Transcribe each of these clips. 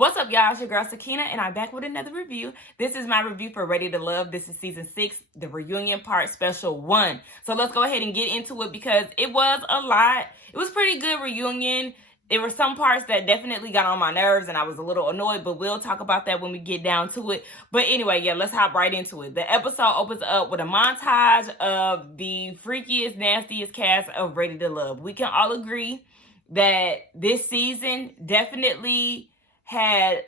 What's up, y'all? It's your girl Sakina, and I'm back with another review. This is my review for Ready to Love. This is season 6, the reunion part special 1. So let's go ahead and get into it because it was a lot. It was pretty good reunion. There were some parts that definitely got on my nerves and I was a little annoyed, but we'll talk about that when we get down to it. But anyway, yeah, let's hop right into it. The episode opens up with a montage of the freakiest, nastiest cast of Ready to Love. We can all agree that this season definitely had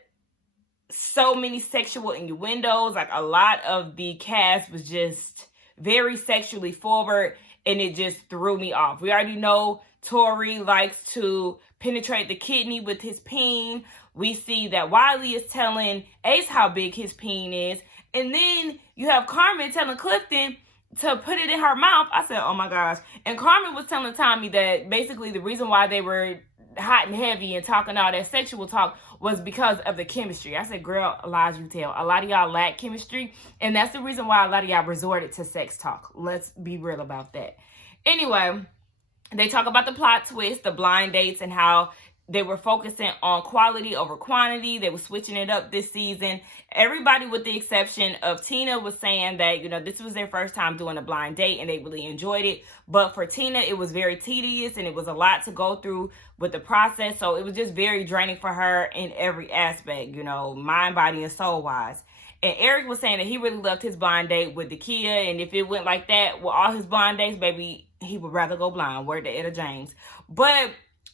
so many sexual innuendos. Like, a lot of the cast was just very sexually forward, and it just threw me off. We already know Tori likes to penetrate the kidney with his peen. We see that Wiley is telling Ace how big his peen is. And then you have Carmen telling Clifton to put it in her mouth. I said, oh my gosh. And Carmen was telling Tommy that basically the reason why they were hot and heavy and talking all that sexual talk was because of the chemistry. I said, girl, lies you tell. A lot of y'all lack chemistry, and that's the reason why a lot of y'all resorted to sex talk. Let's be real about that. Anyway, they talk about the plot twist, the blind dates, and how they were focusing on quality over quantity. They were switching it up this season. Everybody, with the exception of Tina, was saying that, you know, this was their first time doing a blind date and they really enjoyed it. But for Tina, it was very tedious and it was a lot to go through with the process. So it was just very draining for her in every aspect, you know, mind, body, and soul wise. And Eric was saying that he really loved his blind date with Nikia. And if it went like that with all his blind dates, baby, he would rather go blind. Word to Etta James. But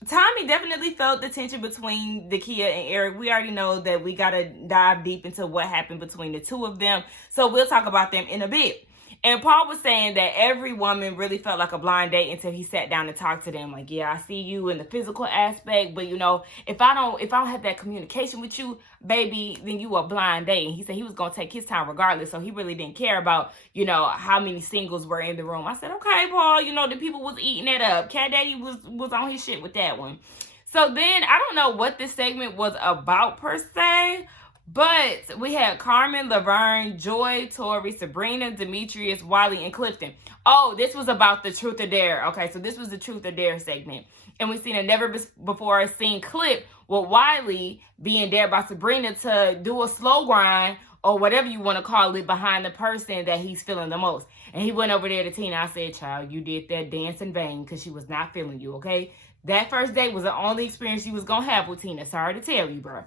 Tommy definitely felt the tension between Nikia and Eric. We already know that we got to dive deep into what happened between the two of them. So we'll talk about them in a bit. And Paul was saying that every woman really felt like a blind date until he sat down and talked to them. Like, yeah, I see you in the physical aspect, but you know, if I don't have that communication with you, baby, then you a blind date. And he said he was gonna take his time regardless, so he really didn't care about, you know, how many singles were in the room. I said, okay, Paul, you know, the people was eating it up. Cat Daddy was on his shit with that one. So then I don't know what this segment was about per se. But we had Carmen, Laverne, Joy, Tori, Sabrina, Demetrius, Wiley, and Clifton. Oh, this was about the Truth or Dare. Okay, so this was the Truth or Dare segment. And we've seen a never before seen clip with Wiley being dared by Sabrina to do a slow grind or whatever you want to call it behind the person that he's feeling the most. And he went over there to Tina. I said, child, you did that dance in vain because she was not feeling you, okay? That first date was the only experience you was going to have with Tina. Sorry to tell you, bro.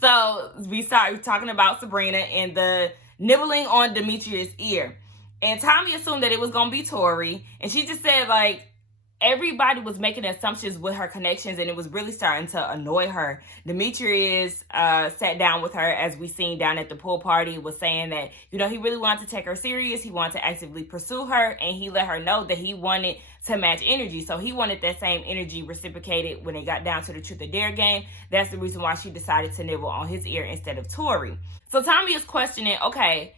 So we started talking about Sabrina and the nibbling on Demetrius' ear. And Tommy assumed that it was going to be Tori. And she just said, like, everybody was making assumptions with her connections, and it was really starting to annoy her. Demetrius sat down with her, as we seen down at the pool party, was saying that, you know, he really wanted to take her serious. He wanted to actively pursue her, and he let her know that he wanted to match energy. So he wanted that same energy reciprocated when it got down to the Truth or Dare game. That's the reason why she decided to nibble on his ear instead of Tori. So Tommy is questioning, okay,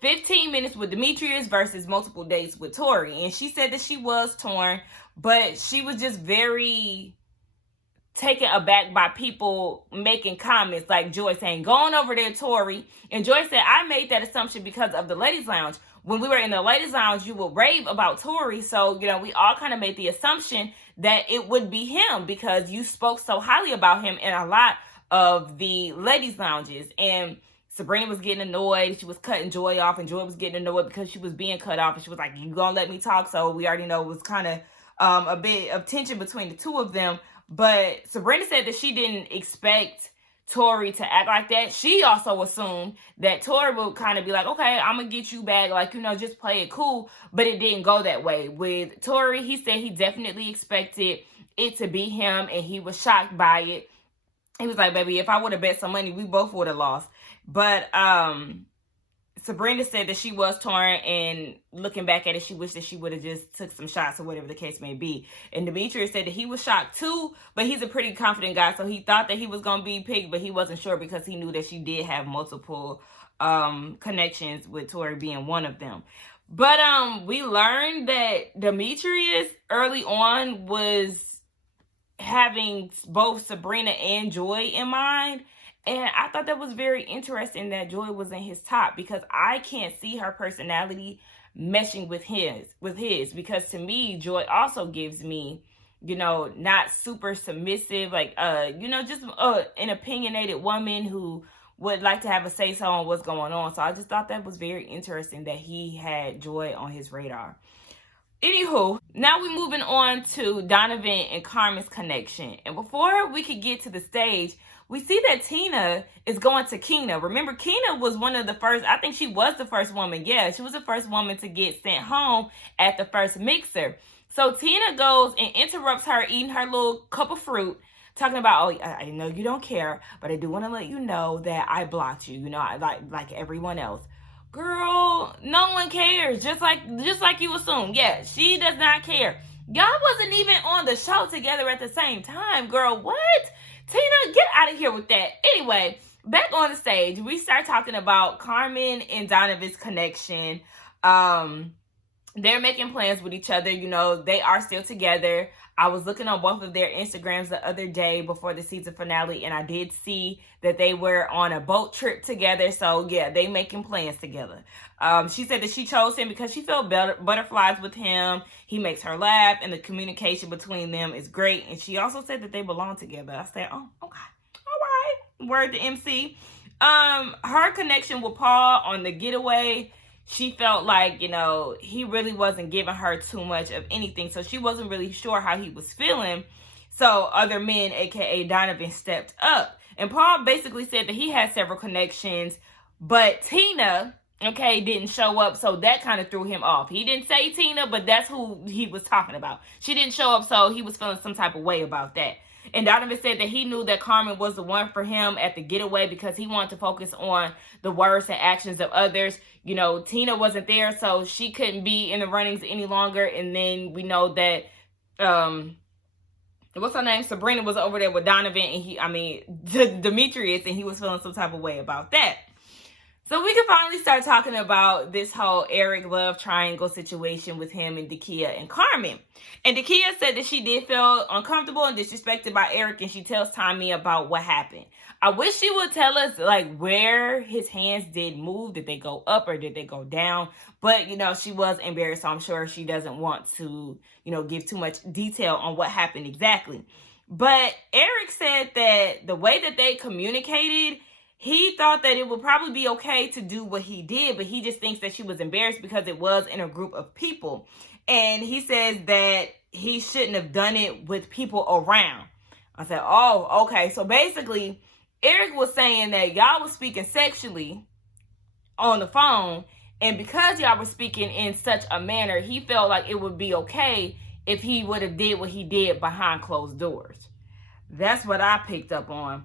15 minutes with Demetrius versus multiple dates with Tori. And she said that she was torn, but she was just very taken aback by people making comments like Joy saying, go on over there, Tori. And Joy said, I made that assumption because of the ladies' lounge. When we were in the ladies' lounge, you would rave about Tori. So, you know, we all kind of made the assumption that it would be him because you spoke so highly about him in a lot of the ladies' lounges. And Sabrina was getting annoyed. She was cutting Joy off, and Joy was getting annoyed because she was being cut off. And she was like, you gonna let me talk? So we already know it was kind of a bit of tension between the two of them. But Sabrina said that she didn't expect Tori to act like that. She also assumed that Tori would kind of be like, okay, I'm gonna get you back, like, you know, just play it cool. But it didn't go that way. With Tori, he said he definitely expected it to be him, and he was shocked by it. He was like, baby, if I would have bet some money, we both would have lost. But Sabrina said that she was torn, and looking back at it, she wished that she would have just took some shots or whatever the case may be. And Demetrius said that he was shocked too, but he's a pretty confident guy, so he thought that he was going to be picked, but he wasn't sure because he knew that she did have multiple connections, with Tori being one of them. But we learned that Demetrius early on was having both Sabrina and Joy in mind. And I thought that was very interesting that Joy was in his top, because I can't see her personality meshing with his, because to me, Joy also gives me not super submissive, like, just an opinionated woman who would like to have a say-so on what's going on. So I just thought that was very interesting that he had Joy on his radar. Anywho, now we're moving on to Donovan and Carmen's connection. And before we could get to the stage, we see that Tina is going to Kina. Remember, Kina was one of the first, I think she was the first woman. Yeah, she was the first woman to get sent home at the first mixer. So Tina goes and interrupts her eating her little cup of fruit, talking about, oh, I know you don't care, but I do want to let you know that I blocked you, like everyone else. Girl, no one cares. Just like you assume. Yeah, she does not care. Y'all wasn't even on the show together at the same time, girl. What? Tina, get out of here with that. Anyway, back on the stage, we start talking about Carmen and Donovan's connection. They're making plans with each other. They are still together. I was looking on both of their Instagrams the other day before the season finale, and I did see that they were on a boat trip together. So, yeah, they making plans together. She said that she chose him because she felt butterflies with him. He makes her laugh, and the communication between them is great. And she also said that they belong together. I said, oh, okay. All right. Word to MC. Her connection with Paul on the getaway, she felt like, he really wasn't giving her too much of anything. So she wasn't really sure how he was feeling. So other men, aka Donovan, stepped up. And Paul basically said that he had several connections, but Tina, didn't show up. So that kind of threw him off. He didn't say Tina, but that's who he was talking about. She didn't show up, so he was feeling some type of way about that. And Donovan said that he knew that Carmen was the one for him at the getaway because he wanted to focus on the words and actions of others. Tina wasn't there, so she couldn't be in the runnings any longer. And then we know that, what's her name? Sabrina was over there with Donovan, and Demetrius, and he was feeling some type of way about that. So we can finally start talking about this whole Eric love triangle situation with him and Nikia and Carmen. And Nikia said that she did feel uncomfortable and disrespected by Eric, and she tells Tommy about what happened. I wish she would tell us where his hands did move. Did they go up or did they go down? But, she was embarrassed, so I'm sure she doesn't want to, give too much detail on what happened exactly. But Eric said that the way that they communicated, he thought that it would probably be okay to do what he did, but he just thinks that she was embarrassed because it was in a group of people. And he says that he shouldn't have done it with people around. I said, oh, okay. So basically, Eric was saying that y'all was speaking sexually on the phone, and because y'all were speaking in such a manner, he felt like it would be okay if he would have did what he did behind closed doors. That's what I picked up on.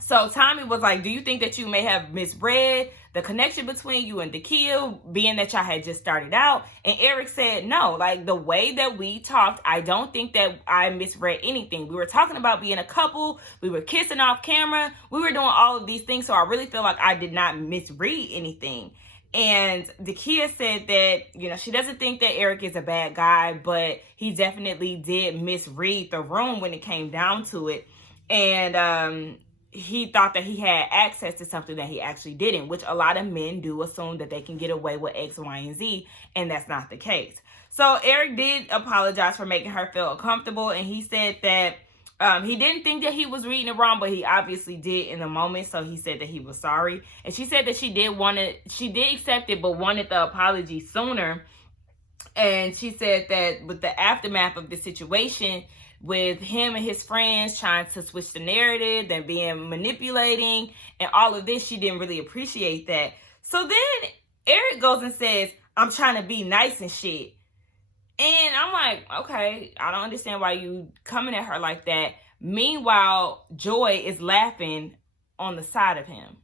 So Tommy was like, do you think that you may have misread the connection between you and Nikia, being that y'all had just started out? And Eric said, no, the way that we talked, I don't think that I misread anything. We were talking about being a couple. We were kissing off camera. We were doing all of these things. So I really feel like I did not misread anything. And Nikia said that, she doesn't think that Eric is a bad guy, but he definitely did misread the room when it came down to it. And, he thought that he had access to something that he actually didn't, which a lot of men do assume that they can get away with X, Y, and Z, and that's not the case. So Eric did apologize for making her feel uncomfortable, and he said that he didn't think that he was reading it wrong, but he obviously did in the moment, so he said that he was sorry. And she said that she did accept it, but wanted the apology sooner. And she said that with the aftermath of the situation, with him and his friends trying to switch the narrative and being manipulating and all of this, she didn't really appreciate that. So then Eric goes and says, I'm trying to be nice and shit. And I'm like, okay, I don't understand why you coming at her like that. Meanwhile, Joy is laughing on the side of him.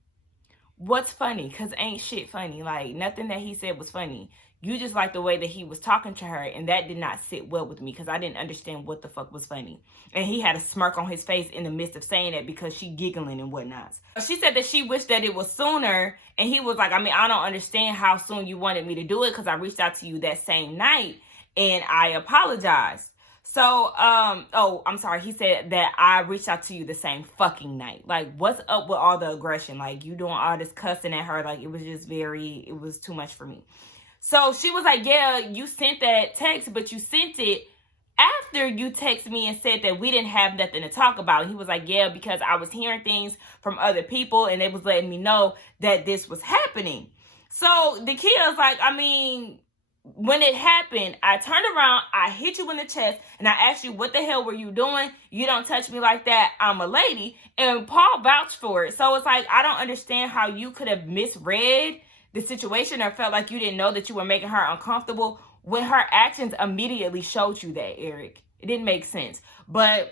What's funny? Because ain't shit funny. Nothing that he said was funny. You just like the way that he was talking to her, and that did not sit well with me because I didn't understand what the fuck was funny. And he had a smirk on his face in the midst of saying that because she giggling and whatnot. She said that she wished that it was sooner, and he was like, I don't understand how soon you wanted me to do it because I reached out to you that same night, and I apologized. So, I'm sorry. He said that I reached out to you the same fucking night. What's up with all the aggression? You doing all this cussing at her. It was just it was too much for me. So she was like, yeah, you sent that text, but you sent it after you texted me and said that we didn't have nothing to talk about. And he was like, yeah, because I was hearing things from other people and they was letting me know that this was happening. So Nikia's like, I mean, when it happened, I turned around, I hit you in the chest, and I asked you, what the hell were you doing? You don't touch me like that. I'm a lady. And Paul vouched for it. So it's like, I don't understand how you could have misread the situation or felt like you didn't know that you were making her uncomfortable when her actions immediately showed you that, Eric. It didn't make sense. But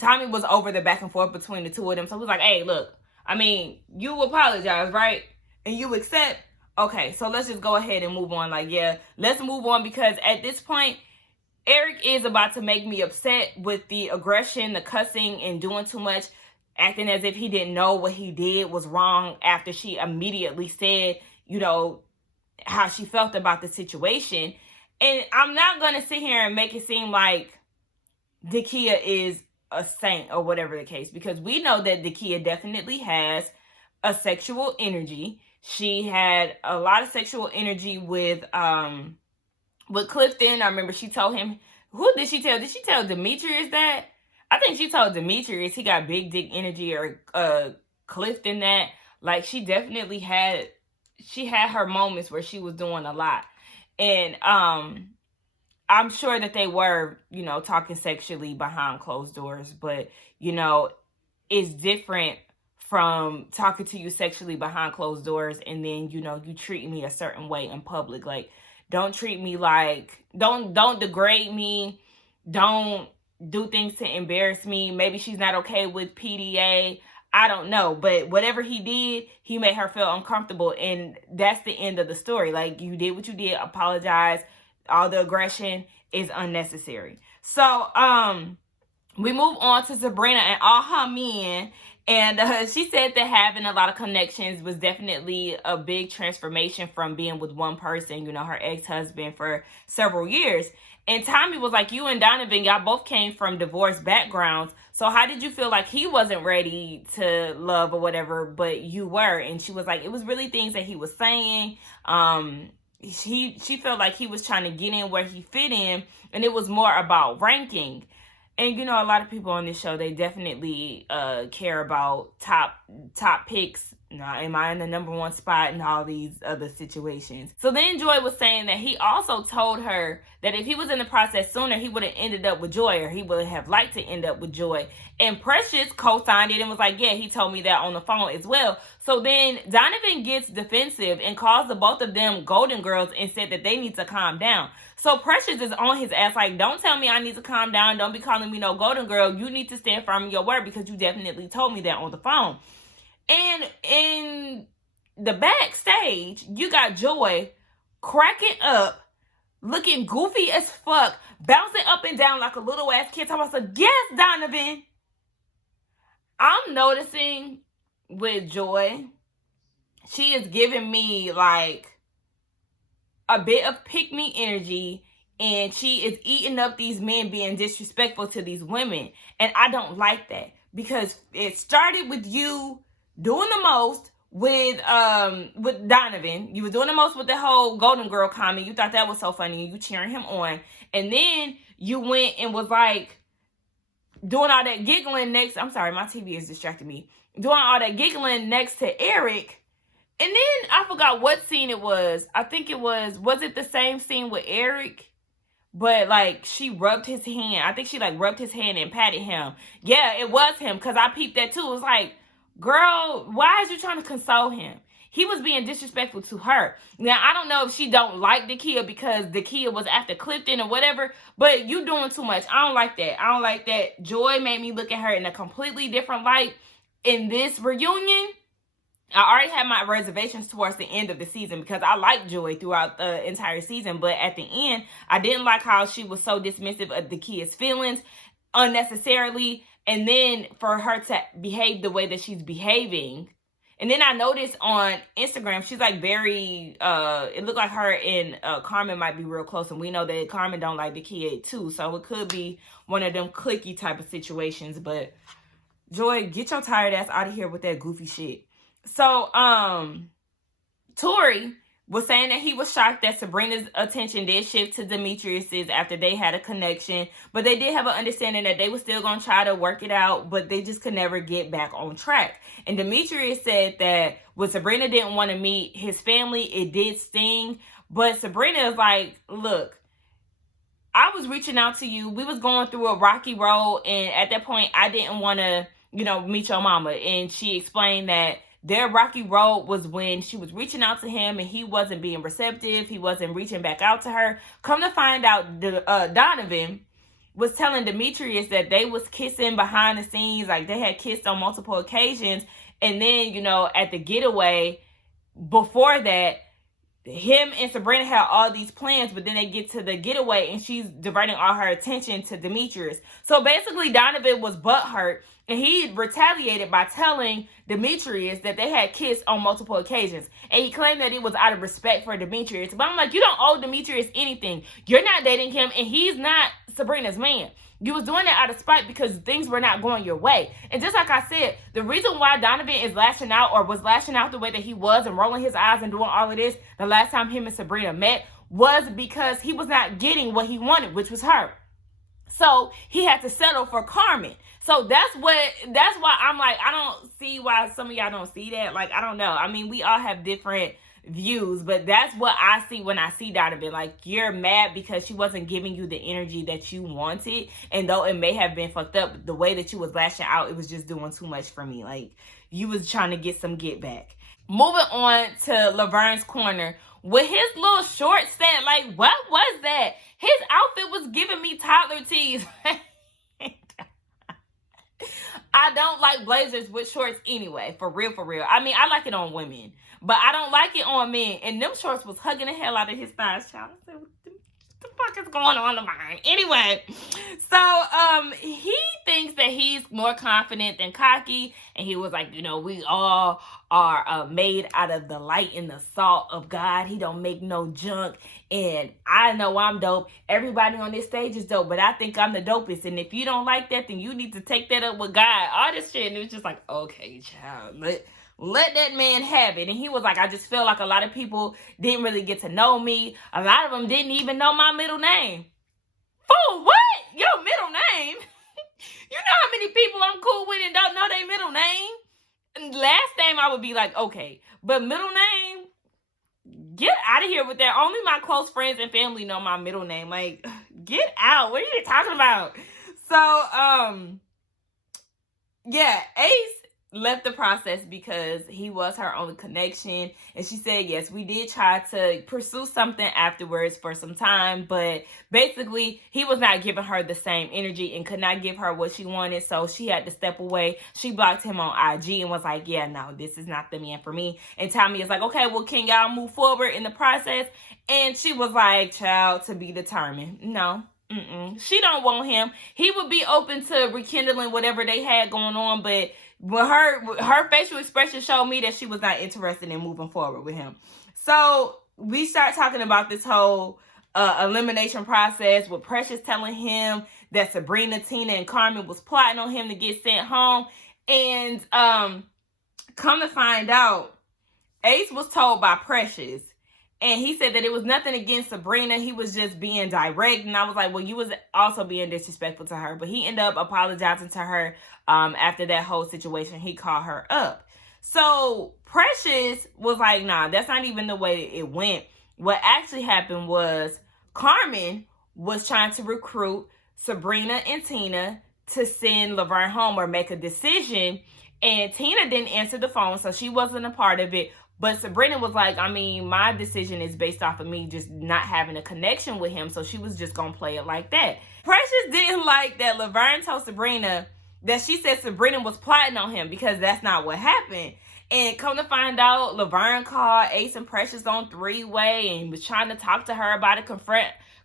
Tommy was over the back and forth between the two of them. So he was like, hey, look, I mean, you apologize, right? And you accept. Okay, so let's just go ahead and move on. Like, yeah, let's move on, because at this point, Eric is about to make me upset with the aggression, the cussing, and doing too much, acting as if he didn't know what he did was wrong after she immediately said, you know, how she felt about the situation. And I'm not going to sit here and make it seem like Nikia is a saint or whatever the case, because we know that Nikia definitely has a sexual energy. She had a lot of sexual energy with Clifton. I remember she told him, who did she tell? Did she tell Demetrius that? I think she told Demetrius he got big dick energy, or Clifton that. Like, she definitely had her moments where she was doing a lot. And I'm sure that they were, you know, talking sexually behind closed doors, but, you know, it's different from talking to you sexually behind closed doors and then, you know, you treat me a certain way in public. Like, don't treat me like, don't degrade me. Don't do things to embarrass me. Maybe she's not okay with PDA. I don't know. But whatever he did, he made her feel uncomfortable. And that's the end of the story. Like, you did what you did. Apologize. All the aggression is unnecessary. So, we move on to Sabrina and all her men. And she said that having a lot of connections was definitely a big transformation from being with one person, you know, her ex-husband, for several years. And Tommy was like, you and Donovan, y'all both came from divorced backgrounds. So how did you feel like he wasn't ready to love or whatever, but you were? And she was like, it was really things that he was saying. She felt like he was trying to get in where he fit in, and it was more about ranking. And, you know, a lot of people on this show, they definitely care about top picks. Now, am I in the number one spot in all these other situations? So then Joy was saying that he also told her that if he was in the process sooner, he would have ended up with Joy, or he would have liked to end up with Joy. And Precious co-signed it and was like, yeah, he told me that on the phone as well. So then Donovan gets defensive and calls the both of them Golden Girls and said that they need to calm down. So Precious is on his ass like, don't tell me I need to calm down. Don't be calling me no Golden Girl. You need to stand firm in your word, because you definitely told me that on the phone. And in the backstage, you got Joy cracking up, looking goofy as fuck, bouncing up and down like a little ass kid, talking about, yes, Donovan. I'm noticing with Joy, she is giving me like a bit of pick-me energy, and she is eating up these men being disrespectful to these women. And I don't like that, because it started with you doing the most with Donovan. You was doing the most with the whole Golden Girl comment. You thought that was so funny. You cheering him on. And then you went and was like doing all that giggling next. I'm sorry, my TV is distracting me. Doing all that giggling next to Eric. And then I forgot what scene it was. I think it was it the same scene with Eric? But like, she rubbed his hand. I think she like rubbed his hand and patted him. Yeah, it was him, because I peeped that too. It was like, girl, why is you trying to console him? He was being disrespectful to her. Now, I don't know if she don't like Nikia because Nikia was after Clifton or whatever, but you doing too much. I don't like that. I don't like that. Joy made me look at her in a completely different light in this reunion. I already had my reservations towards the end of the season, because I liked Joy throughout the entire season. But at the end, I didn't like how she was so dismissive of Nikia's feelings unnecessarily. And then for her to behave the way that she's behaving. And then I noticed on Instagram, she's like very, it looked like her and Carmen might be real close. And we know that Carmen don't like Nikia too. So it could be one of them cliquey type of situations. But Joy, get your tired ass out of here with that goofy shit. So, Tori was saying that he was shocked that Sabrina's attention did shift to Demetrius's after they had a connection, but they did have an understanding that they were still going to try to work it out, but they just could never get back on track. And Demetrius said that when Sabrina didn't want to meet his family, it did sting, but Sabrina is like, look, I was reaching out to you. We was going through a rocky road, and at that point, I didn't want to, meet your mama. And she explained that their rocky road was when she was reaching out to him and he wasn't being receptive. He wasn't reaching back out to her. Come to find out, Donovan was telling Demetrius that they was kissing behind the scenes. Like, they had kissed on multiple occasions. And then, at the getaway, before that, him and Sabrina had all these plans, but then they get to the getaway and she's diverting all her attention to Demetrius. So basically, Donovan was butthurt, and he retaliated by telling Demetrius that they had kissed on multiple occasions. And he claimed that it was out of respect for Demetrius. But I'm like, you don't owe Demetrius anything. You're not dating him, and he's not Sabrina's man. You was doing that out of spite because things were not going your way. And just like I said, the reason why Donovan is lashing out, or was lashing out the way that he was and rolling his eyes and doing all of this the last time him and Sabrina met, was because he was not getting what he wanted, which was her. So he had to settle for Carmen. So that's why I'm like, I don't see why some of y'all don't see that. Like, I don't know. I mean, we all have different views, but that's what I see when I see Donovan. Like, you're mad because she wasn't giving you the energy that you wanted, and though it may have been fucked up, the way that you was lashing out, it was just doing too much for me. Like, you was trying to get some get back. Moving on to Laverne's corner with his little short set. Like, what was that? His outfit was giving me toddler tease. I don't like blazers with shorts anyway, for real. I mean, I like it on women, but I don't like it on men. And them shorts was hugging the hell out of his thighs, child. I said, what the fuck is going on in mine? Anyway, so he thinks that he's more confident than cocky, and he was like, we all are made out of the light and the salt of God. He don't make no junk, and I know I'm dope. Everybody on this stage is dope, but I think I'm the dopest, and if you don't like that, then you need to take that up with God. All this shit, and it was just like, okay, child, let that man have it. And he was like, I just feel like a lot of people didn't really get to know me. A lot of them didn't even know my middle name. Fool, what? Your middle name? You know how many people I'm cool with and don't know their middle name? Last name I would be like, okay. But middle name? Get out of here with that. Only my close friends and family know my middle name. Like, get out. What are you talking about? So, yeah, Ace left the process because he was her only connection, and she said, yes, we did try to pursue something afterwards for some time, but basically he was not giving her the same energy and could not give her what she wanted, so she had to step away. She blocked him on IG and was like, yeah, no, this is not the man for me. And Tommy is like, okay, well, can y'all move forward in the process? And she was like, child, to be determined. No. She don't want him. He would be open to rekindling whatever they had going on, but when her facial expression showed me that she was not interested in moving forward with him. So we start talking about this whole elimination process, with Precious telling him that Sabrina, Tina, and Carmen was plotting on him to get sent home. And come to find out, Ace was told by Precious, and he said that it was nothing against Sabrina. He was just being direct. And I was like, well, you was also being disrespectful to her. But he ended up apologizing to her after that whole situation. He called her up. So Precious was like, nah, that's not even the way it went. What actually happened was Carmen was trying to recruit Sabrina and Tina to send Laverne home or make a decision. And Tina didn't answer the phone, so she wasn't a part of it. But Sabrina was like, I mean, my decision is based off of me just not having a connection with him. So she was just going to play it like that. Precious didn't like that Laverne told Sabrina that she said Sabrina was plotting on him, because that's not what happened. And come to find out, Laverne called Ace and Precious on three-way and was trying to talk to her about it,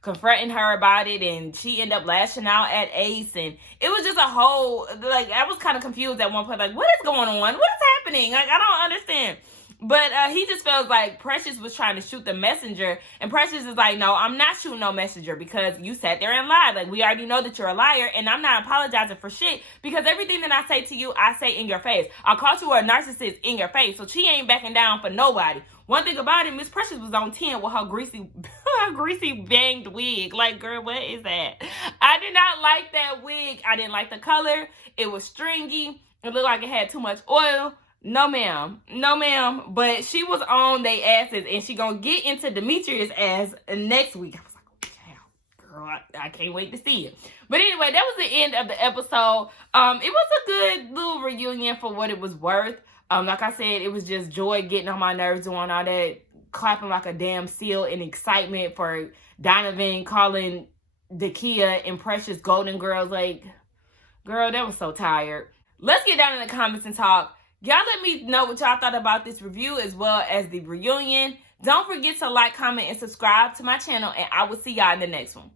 confronting her about it, and she ended up lashing out at Ace. And it was just a whole, like, I was kind of confused at one point, like, what is going on? What is happening? Like, I don't understand. But he just feels like Precious was trying to shoot the messenger. And Precious is like, no, I'm not shooting no messenger because you sat there and lied. Like, we already know that you're a liar. And I'm not apologizing for shit because everything that I say to you, I say in your face. I called you a narcissist in your face. So she ain't backing down for nobody. One thing about it, Miss Precious was on 10 with her greasy banged wig. Like, girl, what is that? I did not like that wig. I didn't like the color. It was stringy. It looked like it had too much oil. No, ma'am. No, ma'am. But she was on they asses, and she gonna get into Demetrius' ass next week. I was like, oh, girl, I can't wait to see it. But anyway, that was the end of the episode. It was a good little reunion for what it was worth. Like I said, it was just joy getting on my nerves, doing all that, clapping like a damn seal in excitement for Donovan calling Nikia and Precious Golden Girls. Like, girl, that was so tired. Let's get down in the comments and talk. Y'all let me know what y'all thought about this review as well as the reunion. Don't forget to like, comment, and subscribe to my channel, and I will see y'all in the next one.